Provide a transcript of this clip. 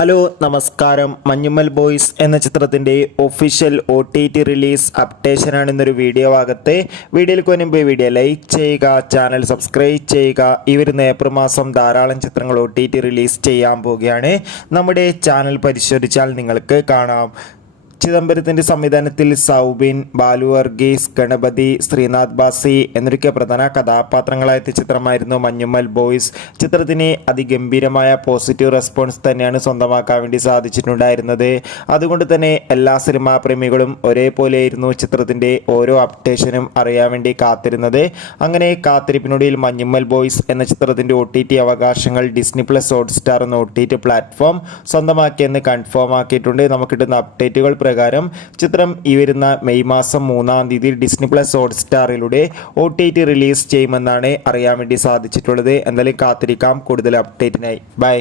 Hello നമസ്കാരം. Manjummel boys എന്ന ചിത്രത്തിൻ്റെ ഒഫീഷ്യൽ OTT റിലീസ് അപ്ഡേഷനാണ് ഇന്നൊരു വീഡിയോ ഭാഗത്ത്. വീഡിയോയിൽ മുൻപ് വീഡിയോ ലൈക്ക് ചെയ്യുക, ചാനൽ സബ്സ്ക്രൈബ് ചെയ്യുക. ഈ വരുന്ന ഏപ്രിൽ മാസം ധാരാളം ചിത്രങ്ങൾ OTT റിലീസ് ചെയ്യാൻ പോവുകയാണ്. നമ്മുടെ ചാനൽ പരിശോധിച്ചാൽ നിങ്ങൾക്ക് കാണാം. ചിദംബരത്തിൻ്റെ സംവിധാനത്തിൽ സൗബിൻ, ബാലു വർഗീസ്, ഗണപതി, ശ്രീനാഥ് ബാസി എന്നൊക്കെ പ്രധാന കഥാപാത്രങ്ങളായ ചിത്രമായിരുന്നു മഞ്ഞുമ്മൽ ബോയ്സ്. ചിത്രത്തിന് അതിഗംഭീരമായ പോസിറ്റീവ് റെസ്പോൺസ് തന്നെയാണ് സ്വന്തമാക്കാൻ വേണ്ടി സാധിച്ചിട്ടുണ്ടായിരുന്നത്. അതുകൊണ്ട് തന്നെ എല്ലാ സിനിമാ പ്രേമികളും ഒരേപോലെയായിരുന്നു ചിത്രത്തിൻ്റെ ഓരോ അപ്ഡേഷനും അറിയാൻ വേണ്ടി കാത്തിരുന്നത്. അങ്ങനെ കാത്തിരിപ്പിനൊടുവിൽ മഞ്ഞുമ്മൽ ബോയ്സ് എന്ന ചിത്രത്തിൻ്റെ OTT അവകാശങ്ങൾ ഡിസ്നി പ്ലസ് ഹോട്ട്സ്റ്റാർ എന്ന OTT പ്ലാറ്റ്ഫോം സ്വന്തമാക്കിയെന്ന് കൺഫേം ആക്കിയിട്ടുണ്ട്. നമുക്ക് കിട്ടുന്ന അപ്ഡേറ്റുകൾ പ്രകാരം ചിത്രം ഈ വരുന്ന മെയ് മാസം 3-ാം തീയതി ഡിസ്നി പ്ലസ് ഹോട്ട്സ്റ്റാറിലൂടെ OTT റിലീസ് ചെയ്യുമെന്നാണ് അറിയാൻ വേണ്ടി സാധിച്ചിട്ടുള്ളത്. എന്തായാലും കാത്തിരിക്കാം കൂടുതൽ അപ്ഡേറ്റിനായി. ബൈ.